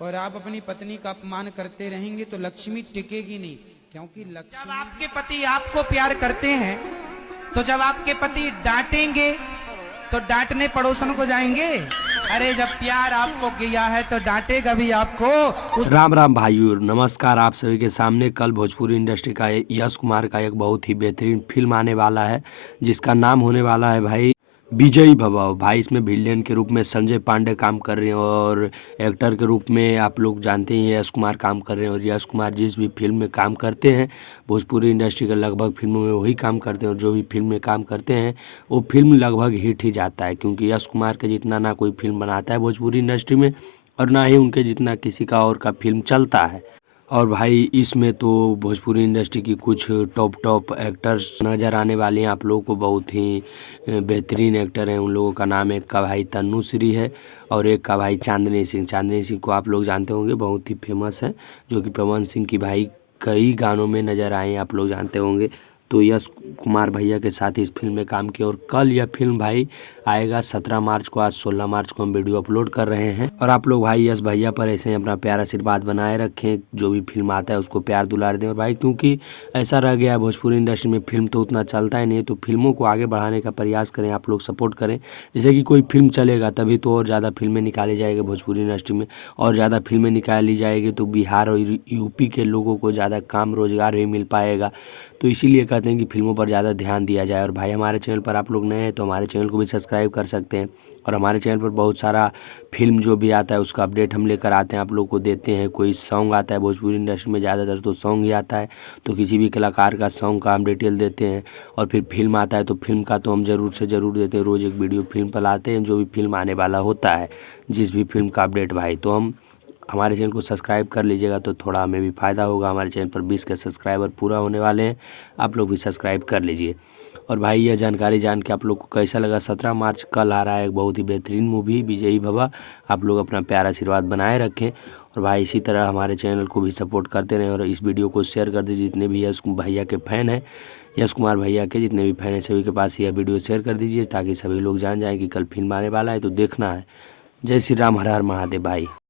और आप अपनी पत्नी का अपमान करते रहेंगे तो लक्ष्मी टिकेगी नहीं, क्योंकि जब लक्ष्मी आपके पति आपको प्यार करते हैं तो जब आपके पति डांटेंगे तो डांटने पड़ोसन को जाएंगे। अरे जब प्यार आपको किया है तो डांटेगा भी आपको। राम राम भाइयों, नमस्कार। आप सभी के सामने कल भोजपुरी इंडस्ट्री का यश कुमार का एक बहुत ही बेहतरीन फिल्म आने वाला है, जिसका नाम होने वाला है भाई विजयी भव। भाई इसमें विलेन के रूप में संजय पांडे काम कर रहे हैं और एक्टर के रूप में आप लोग जानते ही यश कुमार काम कर रहे हैं। और यश कुमार जिस भी फिल्म में काम करते हैं, भोजपुरी इंडस्ट्री के लगभग फिल्मों में वही काम करते हैं, और जो भी फिल्म में काम करते हैं वो फिल्म लगभग हिट ही जाता है, क्योंकि यश कुमार के जितना ना कोई फिल्म बनाता है भोजपुरी इंडस्ट्री में, और ना ही उनके जितना किसी का और का फिल्म चलता है। और भाई इसमें तो भोजपुरी इंडस्ट्री की कुछ टॉप एक्टर्स नज़र आने वाले हैं आप लोगों को। बहुत ही बेहतरीन एक्टर हैं उन लोगों का नाम, एक का भाई तन्नू श्री है और एक का भाई चांदनी सिंह। चांदनी सिंह को आप लोग जानते होंगे, बहुत ही फेमस है, जो कि पवन सिंह की भाई कई गानों में नज़र आए हैं, आप लोग जानते होंगे। तो यश कुमार भैया के साथ इस फिल्म में काम किया, और कल यह फिल्म भाई आएगा 17 मार्च को। आज 16 मार्च को हम वीडियो अपलोड कर रहे हैं, और आप लोग भाई यश भैया पर ऐसे ही अपना प्यार आशीर्वाद बनाए रखें, जो भी फिल्म आता है उसको प्यार दुलार दें। और भाई क्योंकि ऐसा रह गया है भोजपुरी इंडस्ट्री में, फिल्म तो उतना चलता ही नहीं है, तो फिल्मों को आगे बढ़ाने का प्रयास करें, आप लोग सपोर्ट करें। जैसे कि कोई फिल्म चलेगा तभी तो और ज़्यादा फिल्में निकाली जाएगी भोजपुरी इंडस्ट्री में, और ज़्यादा फिल्में निकाली जाएगी तो बिहार और यूपी के लोगों को ज़्यादा काम रोजगार भी मिल पाएगा। तो इसीलिए कहते हैं कि फिल्मों पर ज़्यादा ध्यान दिया जाए। और भाई हमारे चैनल पर आप लोग नए हैं तो हमारे चैनल को भी सब्सक्राइब कर सकते हैं, और हमारे चैनल पर बहुत सारा फिल्म जो भी आता है उसका अपडेट हम लेकर आते हैं, आप लोग को देते हैं। कोई सॉन्ग आता है भोजपुरी इंडस्ट्री में, ज़्यादातर तो सॉन्ग ही आता है, तो किसी भी कलाकार का सॉन्ग का हम डिटेल देते हैं। और फिर फिल्म आता है तो फिल्म का तो हम ज़रूर से ज़रूर देते हैं, रोज़ एक वीडियो फिल्म पर लाते हैं, जो भी फिल्म आने वाला होता है, जिस भी फिल्म का अपडेट भाई। तो हम हमारे चैनल को सब्सक्राइब कर लीजिएगा तो थोड़ा हमें भी फ़ायदा होगा। हमारे चैनल पर 20 के सब्सक्राइबर पूरा होने वाले हैं, आप लोग भी सब्सक्राइब कर लीजिए। और भाई यह जानकारी जान के आप लोग को कैसा लगा? 17 मार्च कल आ रहा है एक बहुत ही बेहतरीन मूवी विजयी भव। आप लोग अपना प्यार आशीर्वाद बनाए रखें, और भाई इसी तरह हमारे चैनल को भी सपोर्ट करते रहें, और इस वीडियो को शेयर कर दीजिए। जितने भी यश भैया के फ़ैन हैं, यश कुमार भैया के जितने भी फ़ैन हैं, सभी के पास यह वीडियो शेयर कर दीजिए, ताकि सभी लोग जान जाएँ कि कल फिल्म आने वाला है, तो देखना है। जय श्री राम, हर हर महादेव भाई।